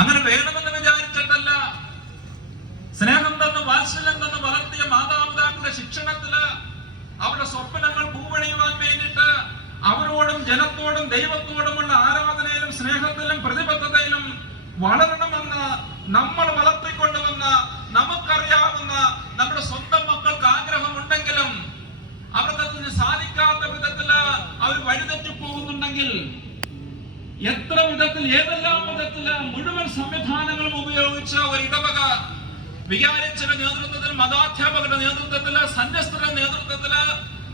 അങ്ങനെ വേണമെന്ന് വിചാരിച്ചിട്ടല്ല. സ്നേഹം തന്ന് വാത്സല്യം തന്ന് വളർത്തിയ മാതാപിതാക്കളുടെ ശിക്ഷണത്തില് അവരുടെ സ്വപ്നങ്ങൾ പൂവണിയുവാൻ വേണ്ടിയിട്ട് അവരോടും ജനത്തോടും ദൈവത്തോടുമുള്ള ആരാധനയിലും സ്നേഹത്തിലും പ്രതിബദ്ധതയിലും വളരണമെന്ന് നമ്മൾ വളർത്തിക്കൊണ്ടുവന്ന നമുക്കറിയാവുന്ന നമ്മുടെ സ്വന്തം മക്കൾക്ക് ആഗ്രഹമുണ്ടെങ്കിലും അവർക്കതിന് സാധിക്കാത്ത വിധത്തില് അവർ വഴിതെറ്റി പോകുന്നുണ്ടെങ്കിൽ എത്ര വിധത്തിൽ ഏതെല്ലാം വിധത്തില് മുഴുവൻ സംവിധാനങ്ങളും ഉപയോഗിച്ച് ഒരു ഇടവക വികാരിച്ചയുടെ നേതൃത്വത്തിൽ, മതാധ്യാപകരുടെ നേതൃത്വത്തില്, സന്യസ്തരുടെ നേതൃത്വത്തില്,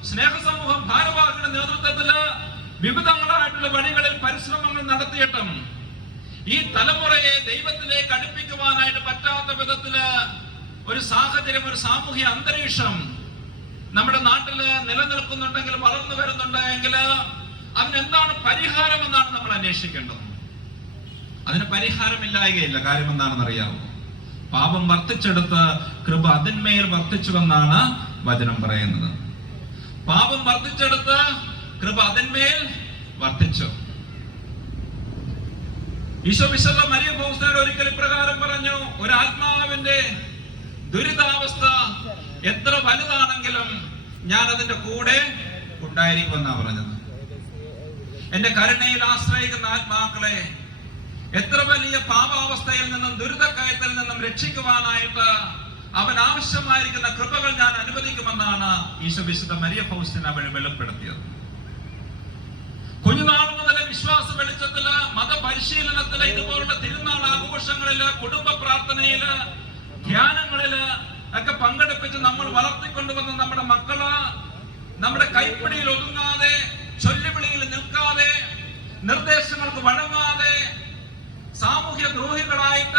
സ്നേഹസമൂഹം ഭാരവാഹികളുടെ നേതൃത്വത്തില് വിവിധങ്ങളായിട്ടുള്ള വഴികളിൽ പരിശ്രമങ്ങൾ നടത്തിയിട്ടും ഈ തലമുറയെ ദൈവത്തിലേക്ക് അടുപ്പിക്കുവാനായിട്ട് പറ്റാത്ത വിധത്തില് ഒരു സാഹചര്യം, ഒരു സാമൂഹ്യ അന്തരീക്ഷം നമ്മുടെ നാട്ടില് നിലനിൽക്കുന്നുണ്ടെങ്കിൽ, വളർന്നു വരുന്നുണ്ടെങ്കിൽ അതിനെന്താണ് പരിഹാരം എന്നാണ് നമ്മൾ അന്വേഷിക്കേണ്ടത്. അതിന് പരിഹാരമില്ലായകയില്ല. കാര്യം എന്താണെന്ന് അറിയാമോ? പാപം വർദ്ധിച്ചെടുത്ത് കൃപ അതിന്മേൽ വർദ്ധിച്ചുവെന്നാണ് വചനം പറയുന്നത്. പാപം വർദ്ധിച്ചെടുത്ത് കൃപ അതിന്മേൽ വർദ്ധിച്ചു. ഈശോ വിശുദ്ധ മരിയ പൗലോസിനോട് ഒരിക്കൽ ഇപ്രകാരം പറഞ്ഞു, ഒരാത്മാവിന്റെ ദുരിതാവസ്ഥ എത്ര വലുതാണെങ്കിലും ഞാൻ അതിന്റെ കൂടെ ഉണ്ടായിരിക്കുമെന്നാ പറഞ്ഞത്. എന്റെ കരുണയിൽ ആശ്രയിക്കുന്ന ആത്മാക്കളെ എത്ര വലിയ പാപാവസ്ഥയിൽ നിന്നും ദുരിതക്കയത്തിൽ നിന്നും രക്ഷിക്കുവാനായിട്ട് അവൻ ആവശ്യമായിരിക്കുന്ന കൃപകൾ ഞാൻ അനുവദിക്കുമെന്നാണ് ഈശോ വിശുദ്ധ മരിയ പൗലോസിനെ വഴി വെളിപ്പെടുത്തിയത്. കുഞ്ഞുനാൾ മുതലേ വിശ്വാസ വെളിച്ചത്തില്, മതപരിശീലനത്തില്, ഇതുപോലുള്ള തിരുനാൾ ആഘോഷങ്ങളില്, കുടുംബ പ്രാർത്ഥനയില്, ധ്യാനങ്ങളില് ഒക്കെ പങ്കെടുപ്പിച്ച് നമ്മൾ വളർത്തിക്കൊണ്ടുവന്ന നമ്മുടെ മക്കള് നമ്മുടെ കൈപ്പിടിയിൽ ഒതുങ്ങാതെ, ചൊല്ലുവിളിയിൽ നിൽക്കാതെ, നിർദ്ദേശങ്ങൾക്ക് വഴങ്ങാതെ, സാമൂഹ്യ ദ്രോഹികളായിട്ട്